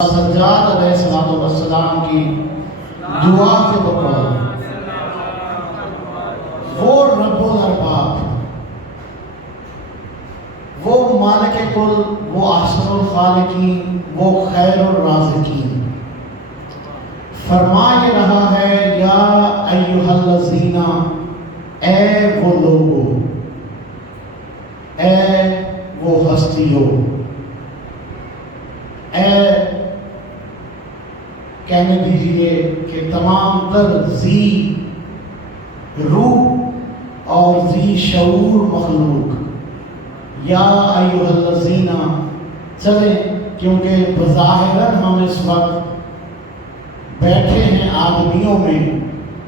سجاد علیہ السلام کی دعا کے بقول وہ رب الارباب، وہ مالک کل، وہ احسن الخالقین، وہ خیر الرازقین فرما یہ رہا ہے یا ایھا الذین، اے وہ لوگو، اے وہ ہستیوں، اے کہنے دیجئے کہ تمام تر ذی روح اور ذی شعور مخلوق، یا ایھا الذین چلیں، کیونکہ بظاہراً ہم اس وقت بیٹھے ہیں آدمیوں میں،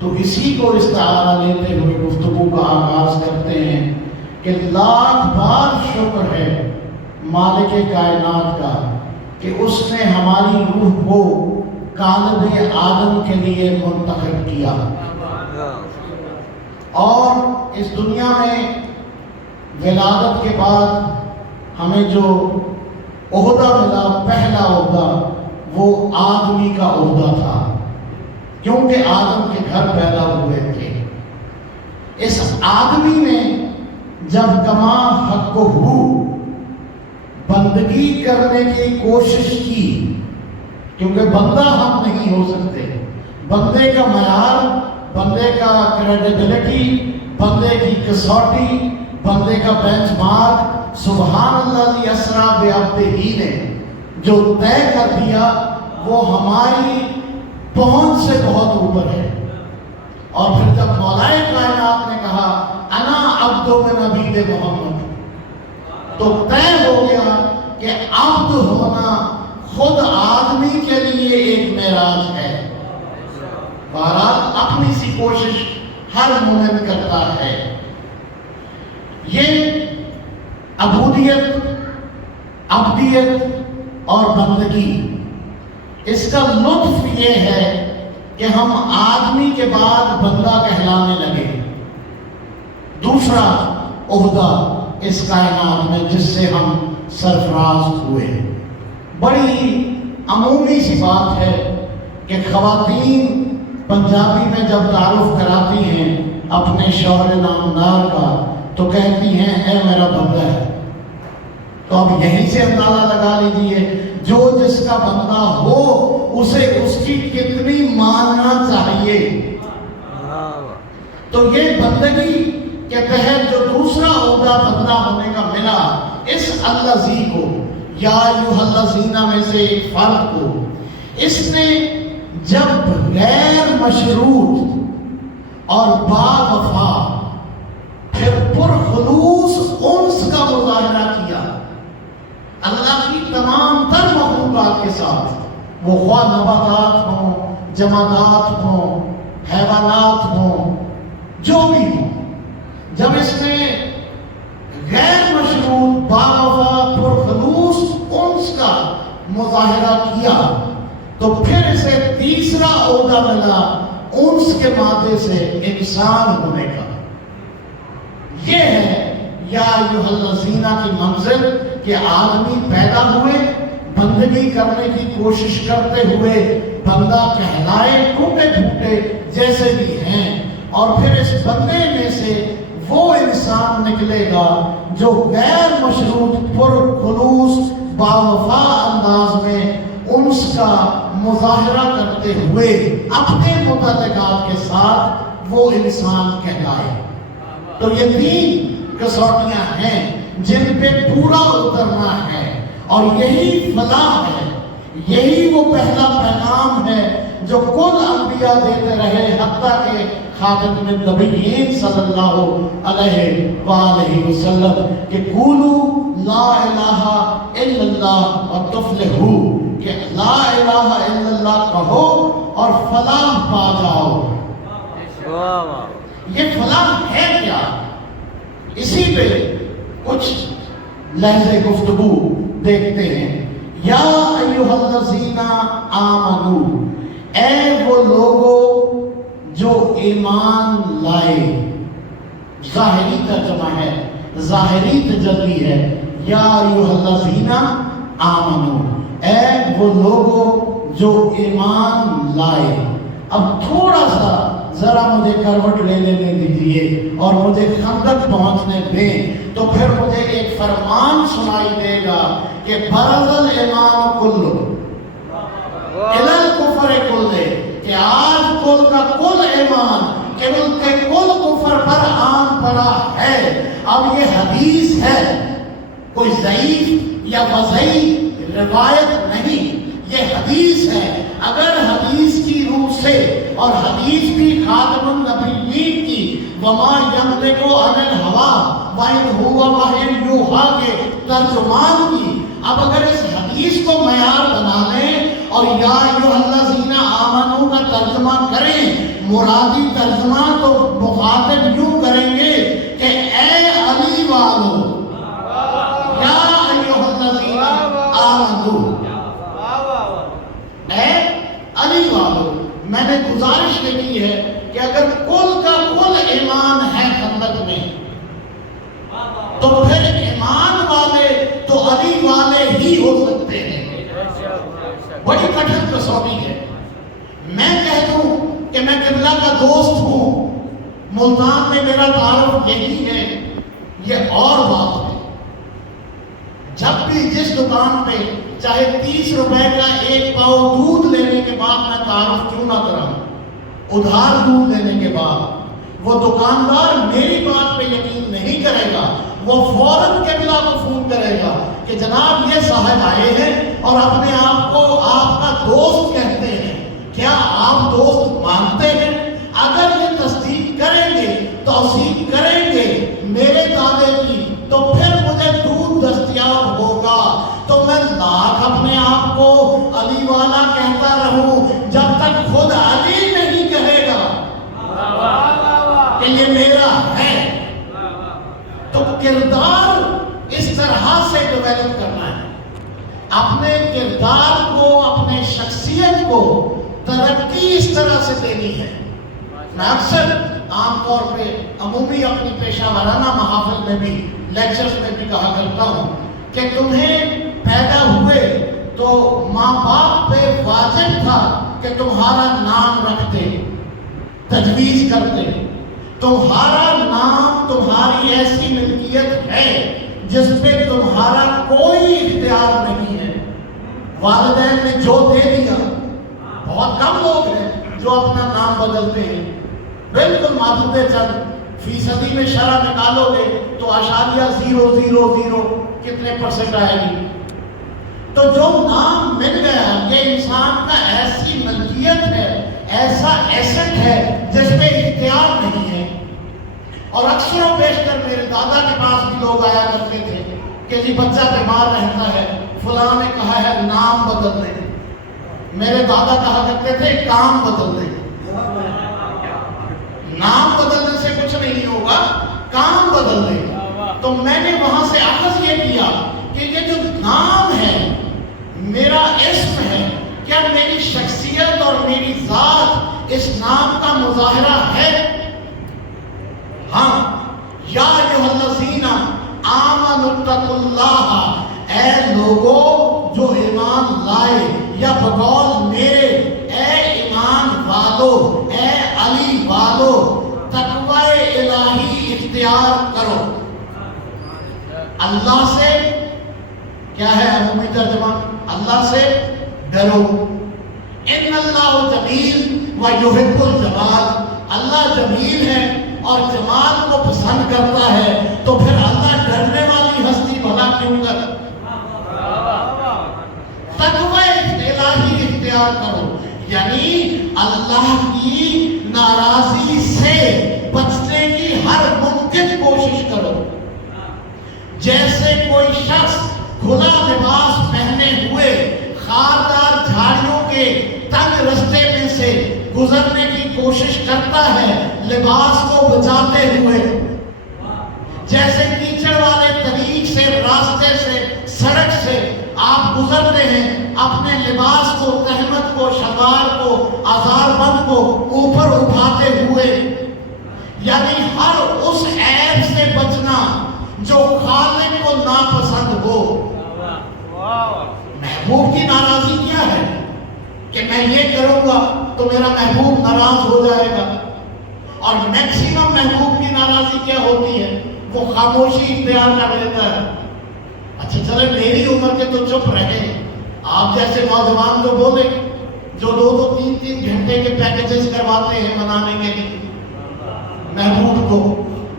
تو اسی کو استعارہ لیتے ہوئے گفتگو کا آغاز کرتے ہیں کہ لاکھ بار شکر ہے مالک کائنات کا کہ اس نے ہماری روح کو قالب آدم کے لیے منتخب کیا، اور اس دنیا میں ولادت کے بعد ہمیں جو عہدہ ملا، پہلا عہدہ وہ آدمی کا عہدہ تھا، کیونکہ آدم کے گھر پیدا ہوئے تھے۔ اس آدمی نے جب کما حق ہو بندگی کرنے کی کوشش کی، کیونکہ بندہ ہم نہیں ہو سکتے، بندے کا معیار، بندے کا کریڈیبلٹی، بندے کی کسوٹی، بندے کا بینچ مارک سبحان اللہ الذی اسریٰ بعبدہ نے جو طے کر دیا وہ ہماری پہنچ سے بہت اوپر ہے۔ اور پھر جب مولا کائنات نے کہا انا عبد من عبید محمد، تو طے ہو گیا کہ عبد ہونا خود آدمی کے لیے ایک معراج ہے۔ بہرحال اپنی سی کوشش ہر مومن کرتا ہے۔ یہ عبودیت، عبدیت اور بندگی، اس کا لطف یہ ہے کہ ہم آدمی کے بعد بندہ کہلانے لگے۔ دوسرا عہدہ اس کائنات میں جس سے ہم سرفراز ہوئے، بڑی عمومی سی بات ہے کہ خواتین پنجابی میں جب تعارف کراتی ہیں اپنے شوہر نامدار کا تو کہتی ہیں اے میرا بندہ ہے۔ تو اب یہیں سے اندازہ لگا لیجئے جو جس کا بندہ ہو اسے اس کی کتنی ماننا چاہیے۔ تو یہ بندگی کے تحت جو دوسرا عہدہ بندہ ہونے کا ملا، اس الذی کو، یا ایھا الذین میں سے ایک فرد کو، اس نے جب غیر مشروط اور باوفا پھر پرخلوص انس کا مظاہرہ کیا اللہ کی تمام تر مخلوقات کے ساتھ، وہ خواہ نباتات ہوں، جمادات ہوں، حیوانات ہوں، جو بھی ہوں، جب اس نے غیر مشروط باوفا پرخلوص انس کا مظاہرہ کیا تو پھر اسے تیسرا عہدہ ملا انس کے مادے سے انسان ہونے کا۔ یہ ہے یا ایھا الذین کی منزل کہ آدمی پیدا ہوئے، بندگی کرنے کی کوشش کرتے ہوئے بندہ کہلائے، ٹوٹے پھوٹے جیسے بھی ہیں، اور پھر اس بندے میں سے وہ انسان نکلے گا جو غیر مشروط پرخلوص باوفا انداز میں انس کا مظاہرہ کرتے ہوئے اپنے متعلقات کے ساتھ وہ انسان کہلائے۔ تو یہ تین کسوٹیاں ہیں جن پہ پورا اترنا ہے، اور یہی فلاح ہے، یہی وہ پہلا پیغام ہے جو کل انبیاء دیتے رہے، حتیٰ کہ خاتم النبیین صلی اللہ علیہ وآلہ وسلم کہ قولوا لا الہ الا اللہ وتفلحوا، کہ لا الہ الا اللہ کہو اور فلاح پا جاؤ۔ یہ فلاح ہے کیا؟ اسی پہ کچھ لحظے گفتگو دیکھتے ہیں۔ یا ایھا الذین آمنوا، اے وہ لوگو جو ایمان لائے، ظاہری ترجمہ ہے، ظاہری تجلی ہے، یا ایھا الذین آمنوا، اے وہ لوگوں جو ایمان لائے. اب تھوڑا سا ذرا مجھے کروٹ لے لینے دیجیے اور مجھے خندق پہنچنے دیں تو پھر مجھے ایک فرمان سنائی دے گا کہ برز الایمان کلو الی الکفر کلے، کہ آج کل کا کل ایمان کل کے کل کفر پر آن پڑا ہے. اب یہ حدیث ہے، کوئی ضعیف یا وضعی روایت نہیں، یہ حدیث ہے. اگر حدیث کی روح سے، اور حدیث بھی خاتم النبیین کی وما ینطق عن الہویٰ وَإِنْ هُوَ وَحْیٌ یُوحیٰ کے ترجمان کی، اب اگر اس حدیث کو معیار بنا لیں اور یا ایھا الذین آمنوا کا ترجمہ کریں، مرادی ترجمہ تو مخاطب یوں کریں گے کہ اے علی والو، یا ایھا الذین آمنوا، اے علی والو. میں نے گزارش یہ کی ہے کہ اگر کل کا کل ایمان ہے خندق میں تو پھر ایمان والے تو علی والے ہی ہو سکتے ہیں. بڑی کٹھن کسوٹی ہے. میں کہہ دوں کہ میں قبلہ کا دوست ہوں، ملتان میں میرا تعارف یہی ہے، یہ اور بات ہے. جب بھی جس دکان پہ چاہے 30 روپے کا ایک پاؤ دودھ لینے کے بعد میں تعارف کیوں نہ کراؤں، ادھار دودھ لینے کے بعد وہ دکاندار میری بات پہ یقین نہیں کرے گا، وہ فوراً قبلہ کو فون کرے گا کہ جناب یہ صاحب آئے ہیں اور اپنے آپ کو آپ کا دوست کہتے ہیں، کیا آپ دوست مانتے ہیں؟ اگر یہ تصدیق کریں گے، توثیق کریں گے میرے دعوے کی، تو پھر مجھے دودھ دستیاب ہوگا. تو میں لاکھ اپنے آپ کو علی والا کہتا رہوں جب تک خود علی نہیں کہے گا کہ یہ میرا ہے. تو کردار اس طرح سے ڈیولپ کرنا ہے، اپنے کردار کو، اپنے شخصیت کو ترقی اس طرح سے دینی ہے. میں اکثر عام طور پہ عمومی اپنی پیشہ ورانہ محافل میں بھی، لیکچرز میں بھی کہا کرتا ہوں کہ تمہیں پیدا ہوئے تو ماں باپ پہ واجب تھا کہ تمہارا نام رکھتے، تجویز کرتے. تمہارا نام تمہاری ایسی ملکیت ہے جس پہ تمہارا کوئی اختیار نہیں ہے. والدین نے جو دے دیا، بہت کم لوگ ہیں جو اپنا نام بدلتے ہیں، بالکل معدود چند فیصدی میں شرح نکالو گے تو اشاریہ 0.00 کتنے پرسنٹ آئے گی. تو جو نام مل گیا یہ انسان کا ایسی ملکیت ہے، ایسا ایسٹ ہے جس پہ اختیار نہیں ہے. اور اکثر و بیشتر میرے دادا کے پاس بھی لوگ آیا کرتے تھے کہ جی بچہ بیمار رہتا ہے، فلاں نے کہا ہے نام بدل دیں. میرے دادا کہا کرتے تھے کام بدل دیں. نام بدلنے سے کچھ نہیں ہوگا، کام بدل دیں. تو میں نے وہاں سے اخذ یہ کیا کہ یہ جو نام ہے، میرا اسم ہے، کیا میری شخصیت اور میری ذات اس نام کا مظاہرہ ہے؟ ہاں. یا ایھا الذین آمنوا اتقوا اللہ، اے لوگوں جو ایمان لائے، یا بقول میرے اے ایمان والو، اے علی والو، تقوی الہی اختیار کرو. اللہ سے کیا ہے عمومی ترجمہ؟ اللہ سے ڈرو. ان اللہ جمیل و یحب الجمال، اللہ جمیل ہے اور جمال کو پسند کرتا ہے. تو پھر اللہ ڈرنے والی ہستی بھلا کیوں کر؟ تقوی الہی اختیار کرو، یعنی اللہ کی ناراضی سے بچنے کی ہر ممکن کوشش کرو. جیسے کوئی شخص کھلا لباس پہنے ہوئے خاردار جھاڑیوں کے تنگ رستے میں سے گزرنے کی کوشش کرتا ہے لباس کو بچاتے ہوئے، جیسے کیچڑ والے طریق سے، راستے سے، سڑک سے آپ گزرتے ہیں اپنے لباس کو، تہمت کو، شلوار کو، آزار بند کو اوپر اٹھاتے ہوئے، یعنی ہر اس عیب سے بچنا جو خالق کو ناپسند ہو. محبوب کی ناراضی کیا ہے کہ میں یہ کروں گا تو میرا محبوب ناراض ہو جائے گا. اور میکسیمم محبوب کی ناراضی کیا ہوتی ہے؟ وہ خاموشی اختیار کر لیتا ہے. اچھا چلے میری عمر کے تو چپ رہے. آپ جیسے نوجوان تو بولے جو 2-3 گھنٹے کے پیکیجز کرواتے ہیں منانے کے لیے محبوب کو،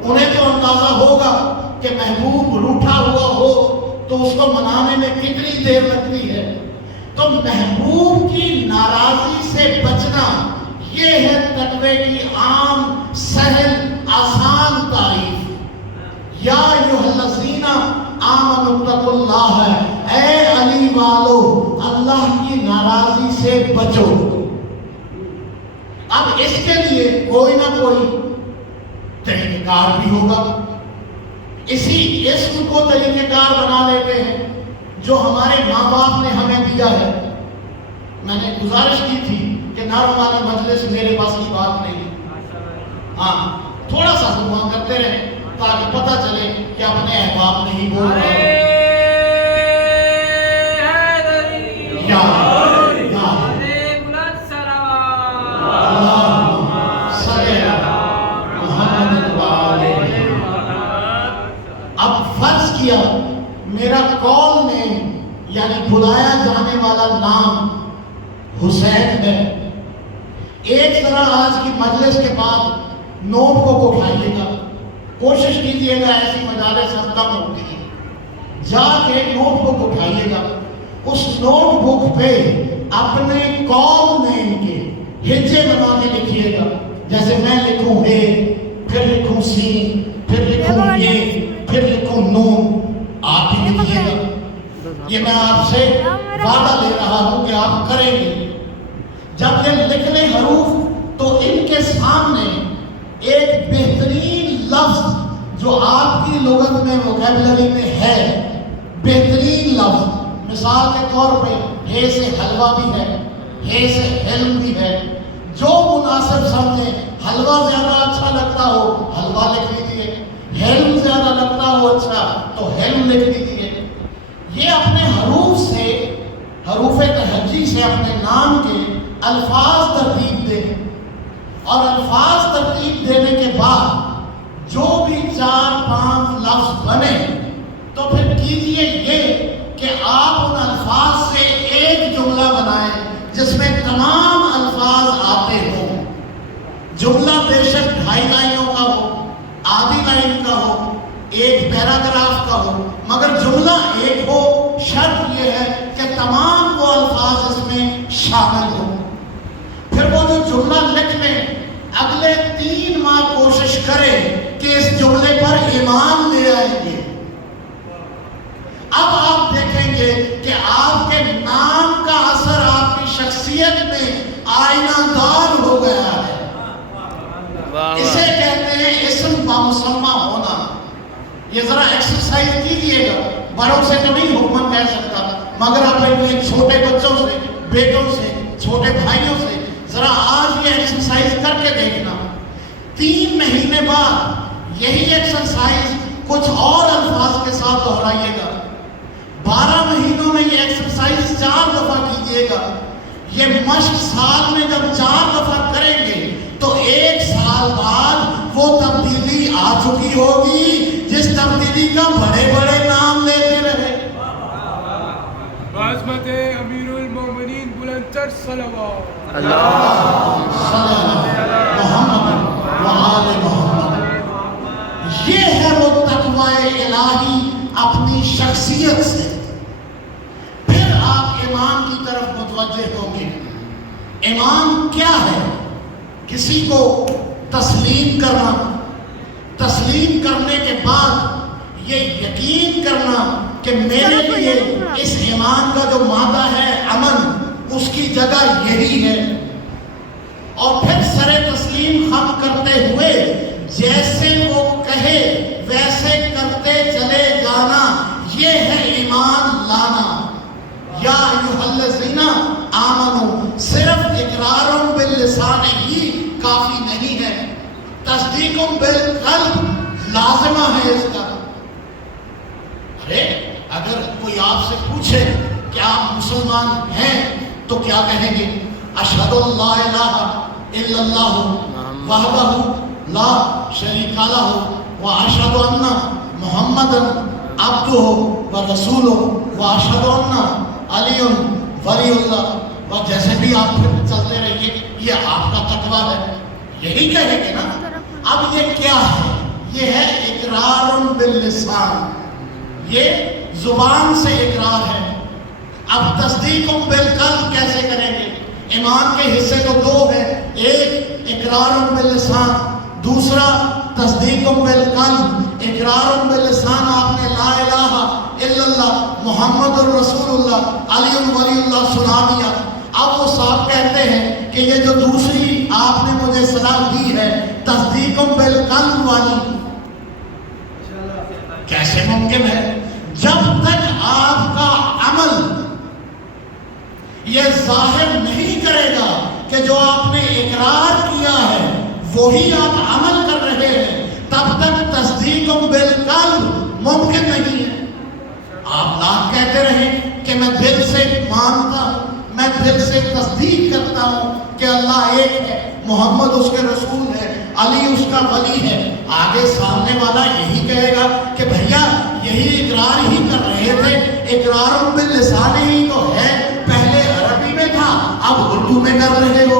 انہیں تو اندازہ ہوگا کہ محبوب روٹھا ہوا ہو تو اس کو منانے میں کتنی دیر لگتی ہے. تو محبوب کی ناراضی سے بچنا یہ ہے تقوی کی عام سہل آسان تعریف. یا ایھا الذین آمنوا اتقوا اللہ، اے علی والو اللہ کی ناراضی سے بچو. اب اس کے لیے کوئی نہ کوئی طریقہ کار بھی ہوگا. اسی اسم کو طریقہ کار بنا لیتے ہیں جو ہمارے ماں باپ نے ہمیں دیا ہے. میں نے گزارش کی تھی کہ نعروں والی مجلس میرے پاس کی بات نہیں. ہاں تھوڑا سا دعا کرتے رہیں تاکہ پتہ چلے کہ اپنے احباب نہیں بول رہے. اب فرض کیا میرا کال نیم یعنی بلایا جانے والا نام حسین ہے. ایک طرح آج کی مجلس کے بعد نوٹ بک اٹھائیے گا. کوشش کیجئے گا، ایسی مجالس ہم کم ہوتی ہیں. جا کے نوٹ بک اٹھائیے گا. اس نوٹ بک پہ اپنے کال نیم کے ہجے بنا کے لکھیے گا. جیسے میں لکھوں ہے، پھر لکھوں سین، پھر لکھوں یہ، پھر لکھوں نون. آپ بھی لکھیے گا. یہ میں آپ سے وعدہ لے رہا ہوں کہ آپ کریں گے. جب یہ لکھنے حروف تو ان کے سامنے ایک بہترین لفظ جو آپ کی لغت میں ووکیبلری میں ہے، بہترین لفظ مثال کے طور پہ ہے سے حلوہ بھی ہے، ہے سے حلم بھی ہے. جو مناسب سمجھیں. حلوہ زیادہ اچھا لگتا ہو حلوہ لکھ لیجیے، حلم زیادہ لگتا ہو اچھا تو حلم لکھ لیجیے. یہ اپنے حروف سے، حروف تہجی سے اپنے نام کے الفاظ ترتیب دیں. اور الفاظ ترتیب دینے کے بعد جو بھی 4-5 لفظ بنے تو پھر کیجئے یہ کہ آپ ان الفاظ سے ایک جملہ بنائیں جس میں تمام الفاظ آتے ہوں. جملہ بے شک 2.5 لائنوں کا ہو، آدھی لائن کا ہو، ایک پیراگراف کا ہو، مگر جملہ ایک ہو. شرط یہ ہے کہ تمام وہ الفاظ اس میں شامل ہوں. پھر وہ جو جملہ لکھ لیں اگلے 3 ماہ کوشش کریں کہ اس جملے پر ایمان لے آئیں گے. اب آپ دیکھیں گے کہ آپ کے نام کا اثر آپ کی شخصیت میں آئینہ دار ہو گیا ہے. اسے کہتے ہیں اسم بامسمہ ہونا. یہ ذرا ایکسرسائز کیجئے گا. بڑوں سے تو نہیں حکمت کہہ سکتا مگر آپ اپنے چھوٹے بچوں سے، بیٹوں سے، چھوٹے بھائیوں سے ذرا آج یہ ایکسرسائز کر کے دیکھنا. 3 مہینے بعد یہی ایکسرسائز کچھ اور الفاظ کے ساتھ دہرائیے گا. 12 مہینوں میں یہ ایکسرسائز 4 دفعہ کیجئے گا. یہ مشق سال میں جب 4 دفعہ کریں گے تو 1 سال بعد وہ تبدیلی آ چکی ہوگی جس تبدیلی کا بڑے بڑے نام لیتے رہے. عظمت امیر المومنین بلند تر صلوات اللہم صلی علی محمد وآل محمد. یہ ہے وہ تقوی الہی اپنی شخصیت سے. پھر آپ ایمان کی طرف متوجہ ہوں گے. ایمان کیا ہے؟ کسی کو تسلیم کرنا، تسلیم کرنے کے بعد یہ یقین کرنا کہ میرے لیے اس ایمان کا جو مادہ ہے امن، اس کی جگہ یہی ہے. اور پھر سر تسلیم خم کرتے ہوئے جیسے وہ کہے ویسے کرتے چلے جانا، یہ ہے ایمان لانا. یا ایھا الذین آمنوا صرف اقرار باللسان ہی کافی نہیں ہے، تصدیق بالقلب لازمہ ہے اس کا. ارے اگر کوئی آپ سے پوچھے کیا آپ مسلمان ہیں تو کیا کہیں گے؟ اشہد اللہ الہ الا اللہ وحدہ لا شریک لہ واشہد ان محمدا عبدہ ورسولہ واشہد ان علی ولی اللہ، اور جیسے بھی آپ پھر چلتے رہیے، یہ آپ کا تقویٰ ہے، یہی کہیں گے نا۔ اب یہ کیا ہے؟ یہ ہے اقرار باللسان، یہ زبان سے اقرار ہے۔ اب تصدیق بالقلب کیسے کریں گے؟ ایمان کے حصے تو دو ہیں، ایک اقرار باللسان، دوسرا تصدیق بالقلب۔ اقرار باللسان آپ نے لا الہ الا اللہ محمد الرسول اللہ علی ولی اللہ سنا دیا۔ اب وہ صاحب کہتے ہیں کہ یہ جو دوسری آپ نے مجھے صلاح دی ہے تصدیق بالقلب والی، کیسے ممکن ہے؟ جب تک آپ کا عمل یہ ظاہر نہیں کرے گا کہ جو آپ نے اقرار کیا ہے وہی آپ عمل کر رہے ہیں، تب تک تصدیق بالقلب ممکن نہیں ہے۔ آپ لاکھ کہتے رہیں کہ میں دل سے مانتا ہوں، میں دل سے تصدیق کرتا ہوں کہ اللہ ایک ہے، محمد اس کے رسول ہے، علی اس کا ولی ہے، آگے سامنے والا یہی کہے گا کہ بھیا یہی اقرار ہی کر رہے تھے، اقرار باللسان ہی تو ہے، پہلے عربی میں تھا اب اردو میں کر رہے ہو،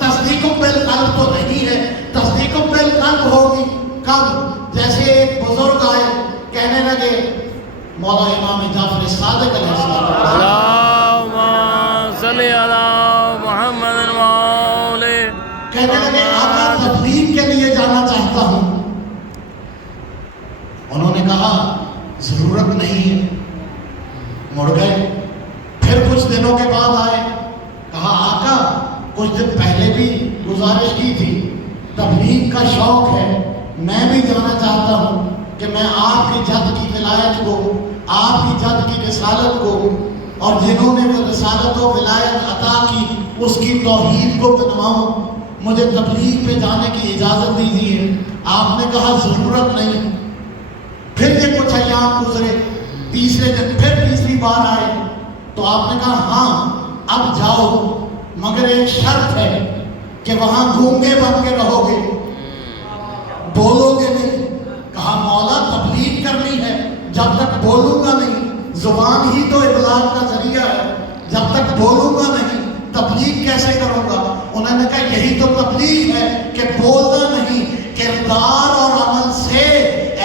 تصدیق بالقلب تو نہیں ہے۔ تصدیق بالقلب ہوگی کب؟ جیسے ایک بزرگ آئے کہنے لگے مولا امام جعفر صادق علیہ السلام، اللہم صلی علی محمد وآلہ، کہنے لگے آقا تبلیغ کے لیے جانا چاہتا ہوں۔ انہوں نے کہا ضرورت نہیں ہے، مڑ گئے۔ پھر کچھ دنوں کے بعد آئے، کہا آقا کچھ دن پہلے بھی گزارش کی تھی، تبلیغ کا شوق ہے، میں بھی جانا چاہتا ہوں کہ میں آپ کی جد کی ولایت کو، آپ کی جد کی رسالت کو، اور جنہوں نے وہ رسالت و ولایت عطا کی اس کی توحید کو بنواؤں، مجھے تبلیغ پہ جانے کی اجازت دیجیے۔ آپ نے کہا ضرورت نہیں۔ پھر یہ کچھ ایام گزرے، تیسرے دن پھر تیسری بار آئے تو آپ نے کہا ہاں اب جاؤ، مگر ایک شرط ہے کہ وہاں گونگے بن کے رہو گے، بولو گے نہیں۔ کہا مولا تبلیغ کرنی ہے، جب تک بولوں گا نہیں، زبان ہی تو ابلاغ کا ذریعہ ہے، جب تک بولوں گا نہیں تبلیغ کیسے کروں گا؟ انہوں نے کہا یہی تو تبلیغ ہے کہ بولنا نہیں، کردار اور عمل سے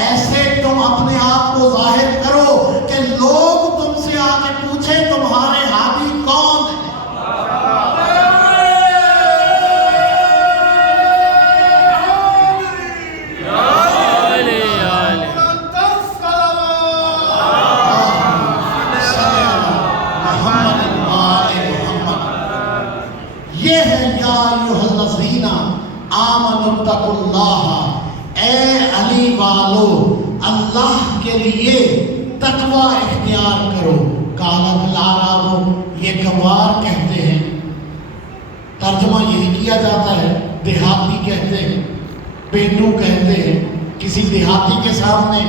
ایسے تم اپنے آپ کو ظاہر کرو کہ لوگ تم سے آ کے پوچھیں تمہارے ہادی کون ہے۔ یہ ہے یا ایھا الذین آمنوا اتقوا اللہ، اے علی والو اللہ کے لیے تقوی اختیار کرو۔ قالت الاعراب، یہ گوار کہتے ہیں، ترجمہ یہی کیا جاتا ہے، دیہاتی کہتے ہیں، پینڈو کہتے ہیں۔ کسی دیہاتی کے سامنے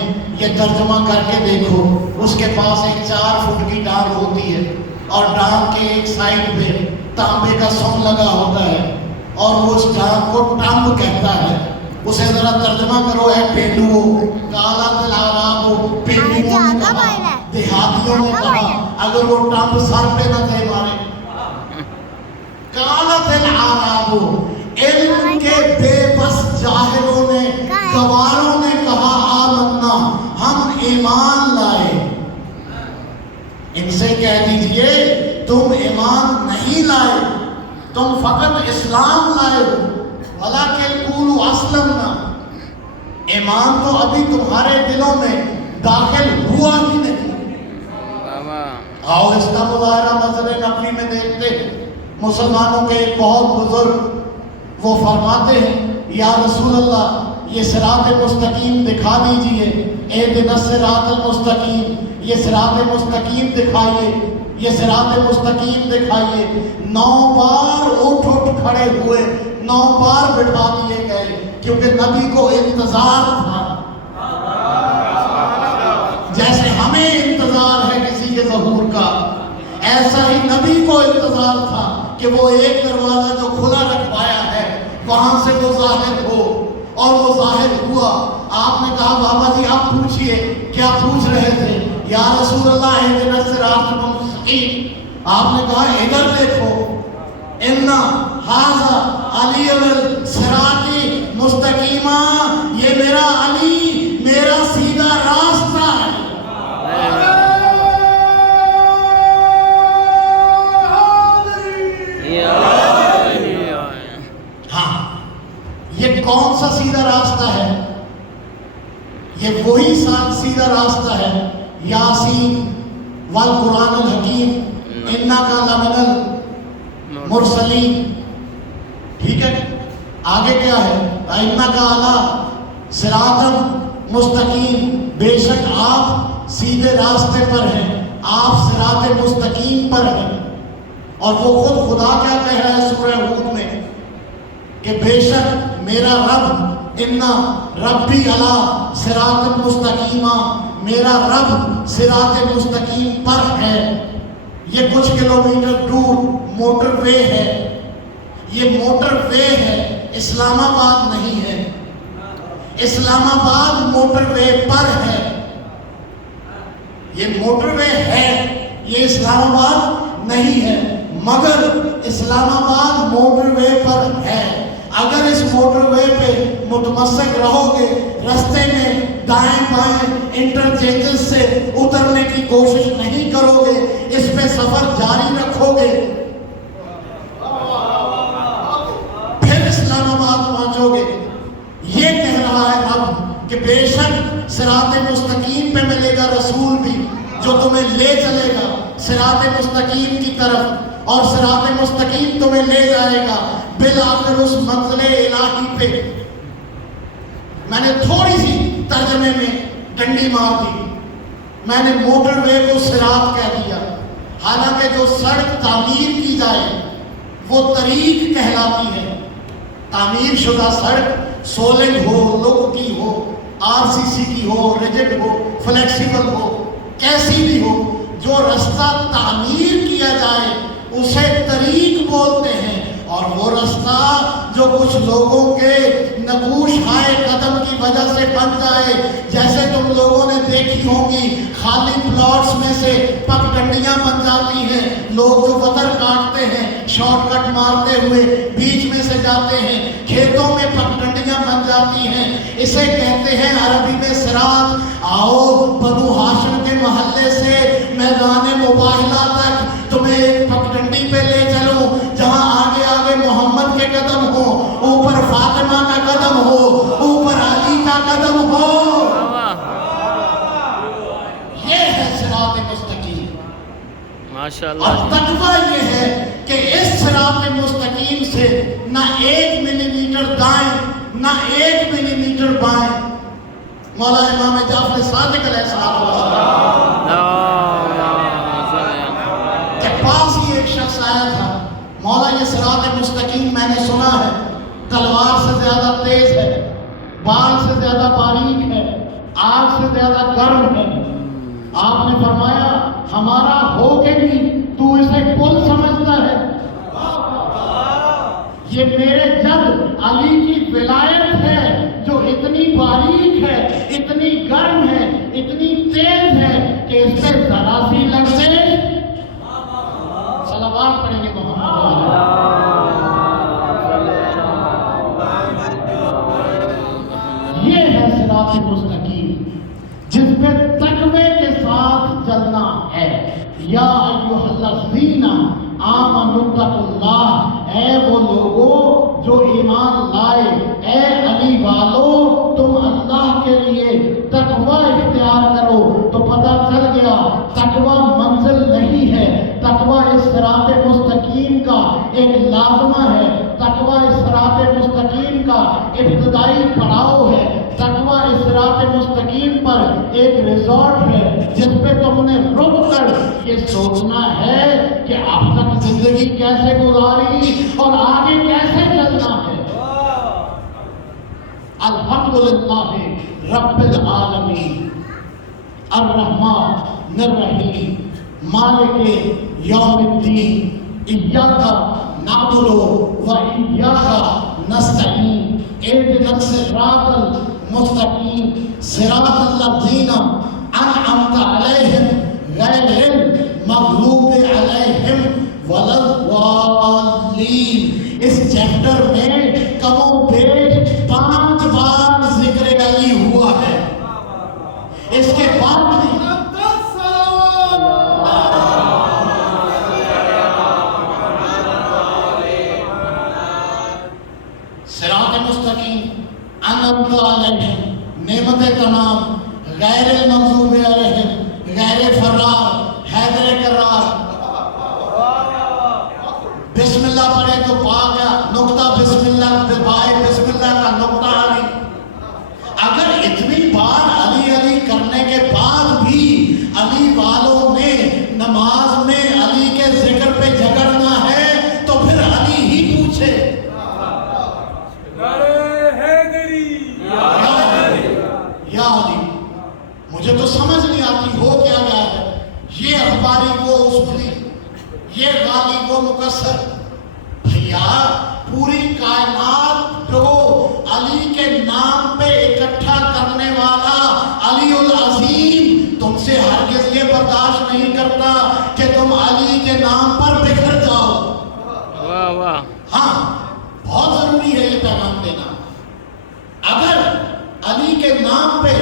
یہ ترجمہ کر کے دیکھو، اس کے پاس ایک 4 فٹ کی ڈانگ ہوتی ہے اور ڈانگ کے ایک سائڈ پہ تانبے کا سم لگا ہوتا ہے اور وہ اس ڈانگ کو ٹمب کہتا ہے۔ اسے ذرا ترجمہ کرو، اے پینڈو، قالت الاعراب، پینڈو نے کہا، دیہاتیوں نے کہا، اگر وہ ٹمب سر پہ نہ تھے مارے۔ قالت الاعراب، علم کے بے بس جاہلوں نے، گواروں نے کہا آمنا، ہم ایمان لائے۔ ان سے کہہ دیجئے تم ایمان نہیں لائے، تم فقط اسلام لائے ہو، ولیکن قولوا اسلمنا، ایمان تو ابھی تمہارے دلوں میں داخل ہوا ہی نہیں۔ آؤ اس کا مظاہرہ مسجد نبوی میں دیکھتے ہیں۔ مسلمانوں کے ایک بہت بزرگ وہ فرماتے ہیں یا رسول اللہ یہ صراط مستقیم دکھا دیجئے، اہدنا الصراط المستقیم، یہ صراط مستقیم دکھائیے، یہ صراط مستقیم دکھائیے۔ 9 بار اٹھ کھڑے ہوئے، 9 بار بٹھا دیے گئے، کیونکہ نبی کو انتظار تھا، جیسے ہمیں انتظار ہے کسی کے ظہور کا۔ ایسا ہی نبی کو انتظار تھا کہ وہ ایک دروازہ جو کھلا رکھوایا ہے وہاں سے وہ ظاہر ہو، اور وہ ظاہر ہوا۔ آپ نے کہا بابا جی آپ پوچھئے، کیا پوچھ رہے تھے؟ یا رسول اللہ اہدنا الصراط المستقیم۔ آپ نے کہا ادھر دیکھو، اِنَّا ھَذَا عَلِیٌّ الصِّرَاطِ مستقیمہ، یہ میرا علی میرا سیدھا راستہ ہے۔ یہ کون سا سیدھا راستہ ہے؟ یہ وہی سیدھا راستہ ہے، یاسین والقرآن الحکیم انکا لمن المرسلین۔ ٹھیک ہے، آگے کیا ہے؟ انکا علی صراط مستقیم، بے شک آپ سیدھے راستے پر ہیں، آپ صراط مستقیم پر ہیں۔ اور وہ خود خدا کیا کہہ رہا ہے سورہ ہود میں کہ بے شک میرا رب اِنَّا ربی علی صراط مستقیمہ، میرا رب صراط مستقیم پر ہے۔ یہ کچھ کلومیٹر دور موٹر وے ہے، یہ موٹر وے ہے، اسلام آباد نہیں ہے۔ اسلام آباد موٹر وے پر ہے، یہ موٹر وے ہے، یہ اسلام آباد نہیں ہے، مگر اسلام آباد موٹر وے پر ہے۔ اگر اس موٹر وے پہ متمسک رہو گے، رستے میں دائیں بائیں انٹرچینجز سے اترنے کی کوشش نہیں کرو گے، اس پہ سفر جاری رکھو گے، پھر اسلام آباد پہنچو گے۔ یہ کہہ رہا ہے رب کہ بے شک صراط مستقیم پہ ملے گا رسول بھی جو تمہیں لے چلے گا صراط مستقیم کی طرف، اور صراط مستقیم تمہیں لے جائے گا بالآخر اس منزل الہی پہ۔ میں نے تھوڑی سی ترجمے میں ڈنڈی مار دی، میں نے موٹر وے کو صراط کہہ دیا، حالانکہ جو سڑک تعمیر کی جائے وہ طریق کہلاتی ہے۔ تعمیر شدہ سڑک سولنگ ہو، لوک کی ہو، آر سی سی کی ہو، ریجڈ ہو، فلیکسیبل ہو، کیسی بھی ہو، جو رستہ تعمیر کیا جائے اسے طریق بولتے ہیں۔ اور وہ رستہ جو کچھ لوگوں کے نقوش ہائے قدم کی وجہ سے بن جائے، جیسے تم لوگوں نے دیکھی ہوں گی خالی پلاٹس میں سے پگڈنڈیاں بن جاتی ہیں، لوگ جو وتر کاٹتے ہیں شارٹ کٹ مارتے ہوئے بیچ میں سے جاتے ہیں، کھیتوں میں پگڈنڈیاں بن جاتی ہیں، اسے کہتے ہیں عربی میں صراط۔ آؤ بنو ہاشم کے محلے سے میدان مباہلہ تک تمہیں ایک پگڈنڈی پہ لے چلوں، جہاں آگے آگے محمد کے قدم ہو، اوپر فاطمہ کا قدم ہو، اوپر علی کا قدم ہو۔ یہ ہے صراط مستقیم۔ ماشاءاللہ۔ اور تقویٰ یہ ہے کہ اس صراط مستقیم سے نہ 1 ملی میٹر دائیں نہ 1 ملی میٹر بائیں۔ مولا امام جعفر صادق علیہ السلام کے پاس ہی ایک شخص آیا تھا، مولا یہ صراط مستقیم میں نے سنا ہے تلوار سے زیادہ تیز ہے، بال سے زیادہ باریک ہے، آگ سے زیادہ گرم ہے۔ آپ نے فرمایا ہمارا ہو کے بھی تو اسے پل سمجھتا ہے؟ یہ میرے جد علی کی ولایت ہے جو اتنی باریک ہے، اتنی گرم ہے، اتنی تیز ہے کہ اس پہ ذرا سی لفظیں صلوات پڑھیں گے محمد۔ یہ ہے صراط مستقیم جس پہ تقوی کے ساتھ چلنا ہے۔ یا ایھا الذین آمنوا اتقوا اللہ، اے وہ لوگوں جو ایمان لائے، اے علی والو تم اللہ کے لیے تقوی اختیار کرو۔ تو پتہ چل گیا تقوی منزل نہیں ہے، تقوی اس صراط مستقیم کا ایک لازمہ ہے، تقوی اس صراط مستقیم کا ابتدائی پڑاؤ ہے، تقوی اس صراط مستقیم پر ایک ریزورٹ ہے جس پہ تم نے رک کر یہ سوچنا ہے کہ اب تک زندگی کیسے گزاری اور آگے کیسے چلنا ہے۔ الحمدللہ رب العالمین الرحمن الرحیم مالک یوم الدین ایاک نعبد و ایاک نستعین اہدنا الصراط المستقیم صراط الذین انعمت علیہم غیر المغضوب علیہم ولا الضالین۔ اس چیپٹر میں کم و بیش 5 بار ذکر علی ہوا ہے، اس کے بعد بھی صراط مستقیم انعمت علیہم نعمت تمام غیر المغضوب علیہم غیر فرار حیدر کرار۔ بسم اللہ پڑھے تو پاک ہے، نقطہ بسم اللہ بائے بسم اللہ کا نقطہ علی۔ اگر اتنی بار علی علی کرنے کے بعد بھی علی والوں نے نماز میں علی کے ذکر پہ جھگڑنا ہے تو پھر علی ہی پوچھے یا علی۔ مجھے تو سمجھ نہیں آتی ہو کیا گیا ہے، یہ اخباری کو اسملی، یہ غالی کو مکسر۔ بھیا پوری کائنات کو علی کے نام پہ اکٹھا کرنے والا علی العظیم تم سے ہرگز یہ برداشت نہیں کرتا کہ تم علی کے نام پر بکھر جاؤ۔ واہ واہ، ہاں بہت ضروری ہے یہ پیغام دینا۔ اگر علی کے نام پہ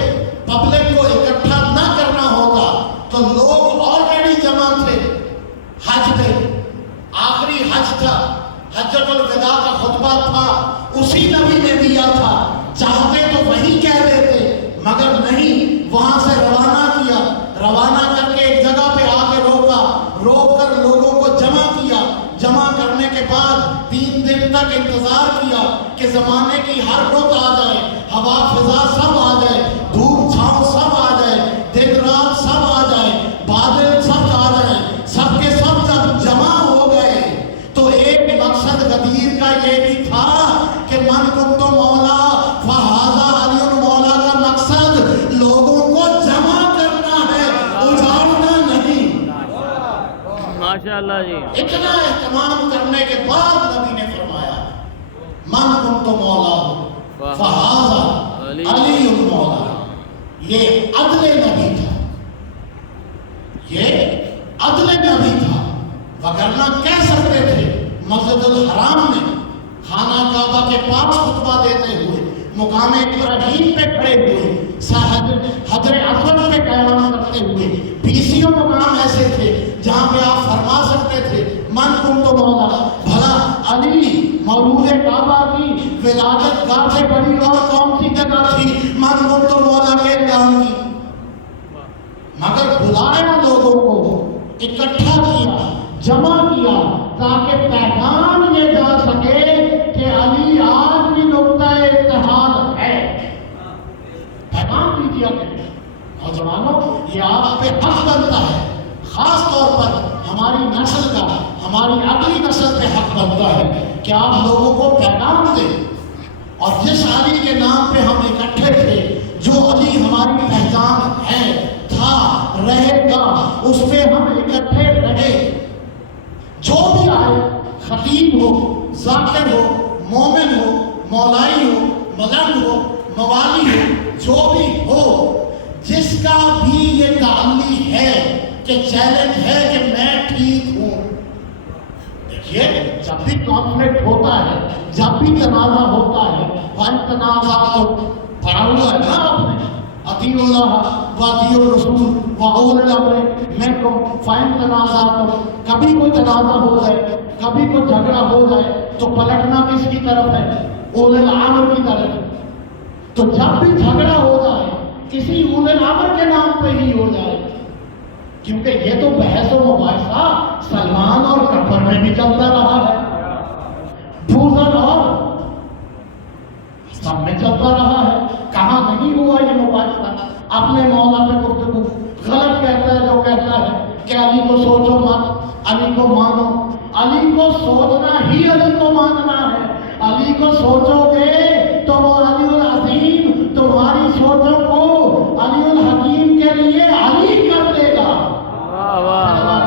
پبلک کو اکٹھا نہ کرنا ہوتا تو لوگ آلریڈی جمع تھے حج پہ، آخری حج تھا، حجۃ الوداع کا خطبہ تھا، اسی نبی نے دیا تھا، چاہتے تو وہی کہہ دیتے مگر نہیں، وہاں سے روانہ کیا، روانہ کر کے ایک جگہ پہ آگے روکا، روک کر لوگوں کو جمع کیا، جمع کرنے کے بعد 3 دن تک انتظار کیا کہ زمانے کی ہر رت آ جائے، ہوا فضا سب آ جائے، دھوپ چھاؤں سب آ جائے، دن رات سب آ جائے، بادل سب آ جائے، سب کے سب جب جمع ہو گئے تو ایک مقصد غدیر کا یہ بھی تھا کہ من کنت مولا فہذا علی مولا کا مقصد لوگوں کو جمع کرنا ہے، اجاڑنا نہیں۔ ماشاءاللہ جی۔ اتنا اہتمام کرنے کے بعد نبی نے فرمایا من کنت مولا فہذا علی مولا۔ یہ عدل نبی تھا، یہ عدل نبی تھا، وگرنہ کہہ سکتے تھے مسجد الحرام میں خانہ کعبہ کے پاس خطبہ دیتے ہوئے، مقام ابراہیم پہ کھڑے ہوئے، حجر اسود پہ قیام کرتے ہوئے، 20 مقام ایسے تھے جہاں پہ آپ فرما سکتے تھے من کنت مولا۔ بھلا علی مولود کعبہ کی ولادت گاہ سے بڑی اور کون سی جگہ تھی من کنت مولا کے قیام کی؟ مگر بلایا لوگوں کو، اکٹھا کیا، جمع کیا تاکہ پیغام یہ جا سکے کہ علی آج بھی نقطہ اتحاد ہے۔ پیغام دیجیے نوجوانوں، یہ آپ پہ حق بنتا ہے، خاص طور پر ہماری نسل کا، ہماری اگلی نسل پہ حق بنتا ہے کہ آپ لوگوں کو پیغام دیں، اور جس علی کے نام پہ ہم اکٹھے تھے، جو علی ہماری پہچان ہے، تھا، رہے گا، اس پہ ہم اکٹھے رہے۔ جو بھی آئے، خطیب ہو، ذاکر ہو، مومن ہو، مولائی ہو، ملنگ ہو، موالی ہو، جو بھی ہو، جس کا بھی یہ تعلی ہے کہ چیلنج ہے کہ میں ٹھیک ہوں۔ دیکھیے جب بھی کانفلکٹ ہوتا ہے، جب بھی تنازع ہوتا ہے، وَإِن تَنَازَعْتُمْ پڑھا ہوا ہے نا آپ نے، اطیعوا اللہ واطیعوا الرسول وَأُولِي الْأَمْرِ مِنْکُمْ فَإِن تَنَازَعْتُمْ۔ کبھی کوئی تنازع ہو جائے، کبھی کوئی جھگڑا ہو جائے تو پلٹنا کس کی طرف ہے؟ اولی الامر کی طرف۔ تو جب بھی جھگڑا ہو جائے کسی اولی الامر کے نام پہ ہی ہو جائے، کیونکہ یہ تو بحث و مباحثہ سلمان اور کپر میں بھی چلتا رہا ہے، بھوزن اور سب میں چلتا رہا ہے، کہاں نہیں ہوا یہ مباحثہ؟ اپنے مولا پہ گفتگو، غلط کہتا ہے جو کہتا ہے کہ علی کو سوچو مت، علی کو مانو۔ علی کو سوچنا ہی علی کو ماننا ہے۔ علی کو سوچو گے تو وہ علی العظیم تمہاری سوچوں کو علی الحکیم کے لیے علی کر دے گا۔ واہ واہ واہ،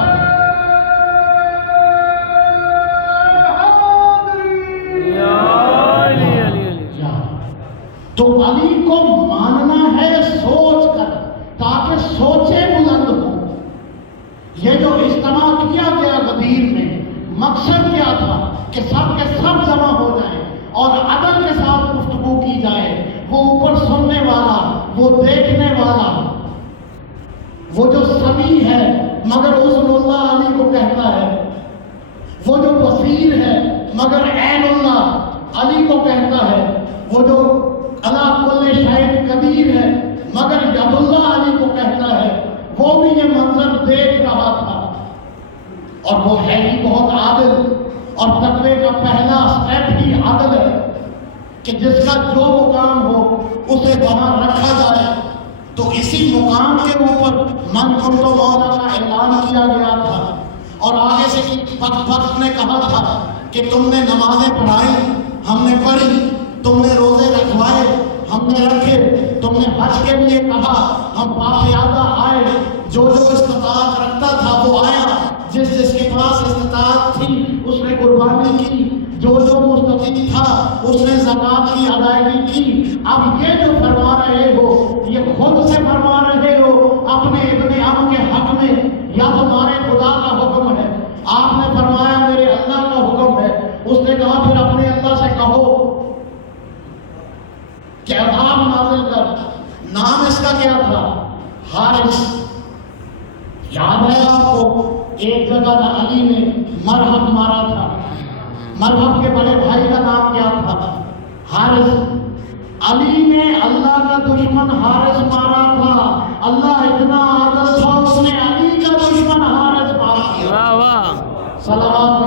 تو علی کو ماننا ہے سوچ کر، تاکہ سوچیں بلند ہوں۔ یہ جو اجتماع کیا گیا غدیر میں، مقصد کیا تھا کہ سب کے سب جمع ہو جائیں اور عدل کے ساتھ گفتگو کی جائے۔ وہ اوپر سننے والا، وہ دیکھنے والا، وہ جو سمیع ہے مگر عزم اللہ علی کو کہتا ہے، وہ جو بصیر ہے مگر عین اللہ علی کو کہتا ہے، وہ جو علی کل شیء قدیر ہے مگر ید اللہ علی کو کہتا ہے، وہ بھی یہ منظر دیکھ رہا تھا۔ اور وہ ہے ہی بہت عادل، اور تقوی کا پہلا سٹیپ ہی عدل ہے کہ جس کا جو مقام ہو اسے وہاں رکھا جائے۔ تو اسی مقام کے اوپر من کنت مولا کا اعلان کیا گیا تھا، اور آگے سے وقت نے کہا تھا کہ تم نے نمازیں پڑھائی، ہم نے پڑھی، تم نے روزے رکھوائے، ہم نے رکھے، تم نے حج کے لیے کہا، ہم باقیادہ آئے، جو جو استطاعت رکھتا تھا وہ آیا، جس جس کے پاس استطاعت تھی اس نے قربانی کی، جو جو مستطیع تھا اس نے زکوٰۃ کی ادائیگی کی۔ اب یہ جو فرما رہے ہو یہ خود سے فرما رہے ہو اپنے ابن عم کے حق میں، یا تمہارے خدا کا حکم ہے؟ آپ نے فرمایا میرے اللہ کا حکم ہے۔ اس نے کہا پھر اپنے اللہ سے کہو کہ عذاب نازل کر۔ نام اس کا کیا تھا؟ حارث۔ یاد ہے آپ کو ایک جگہ علی نے مرہب مارا تھا، مرہب کے بڑے بھائی کا نام کیا تھا؟ حارث۔ علی نے اللہ کا دشمن حارث مارا تھا، اللہ اتنا عادل تھا اس نے علی کا دشمن حارث مار دیا۔ واہ واہ، صلوات